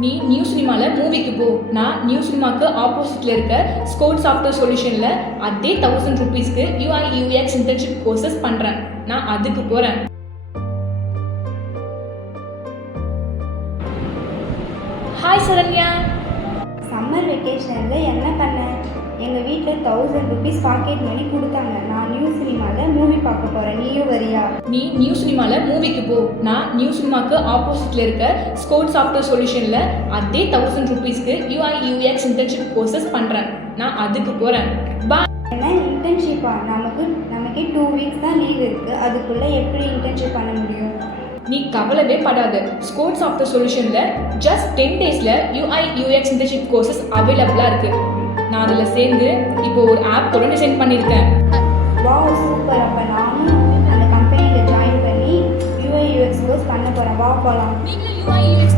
நீ நியூ சினிமாவில் மூவிக்கு போ. நான் நியூ சினிமாவுக்கு ஆப்போசிட்டில் இருக்க ஸ்கோட் சாஃப்ட்வேர் சொல்யூஷனில் அதே 1000 rupeesக்கு UI UX இன்டர்ன்ஷிப் கோர்சஸ் பண்ணுறேன். நான் அதுக்கு போகிறேன். ஹாய் சரண்யா. சம்மர் வெக்கேஷனில் என்ன பண்ணேன்? எங்கள் வீட்டில் 1000 rupees பாக்கெட் மணி கொடுத்தாங்க. நான் நியூ சினிமாவில் மூவி பார்க்க போகிறேன். நீயும் வரியா? நீ நியூ சினிமாவில் மூவிக்கு போ. நான் நியூ சினிமாவுக்கு ஆப்போசிட்டில் இருக்க ஸ்கோட் சாஃப்ட்வேர் சொல்யூஷனில் அதே 1000 rupeesக்கு UI UX இன்டர்ன்ஷிப் கோர்சஸ் பண்ணுறேன். நான் அதுக்கு போகிறேன். பாய். என்ன இன்டர்ன்ஷிப்பா? நமக்கே 2 weeks தான் லீவ் இருக்குது. அதுக்குள்ளே எப்படி இன்டர்ன்ஷிப் பண்ண முடியும்? நீ கவலைவே படாத. ஸ்கோட் சாஃப்ட்வேர் சொல்யூஷனில் ஜஸ்ட் 10 daysல UI UX இன்டர்ன்ஷிப் கோர்சஸ் அவைலபிளாக இருக்குது. நான் அதில் சேர்ந்து இப்போ ஒரு ஆப் கூட டிசைன் பண்ணியிருக்கேன். Wow, super. அப்போ நானும் அந்த கம்பெனியில் ஜாயின் பண்ணி UI UX கோர்ஸ் பண்ண போகிறேன். வா போகலாம். நீங்களும் UI UX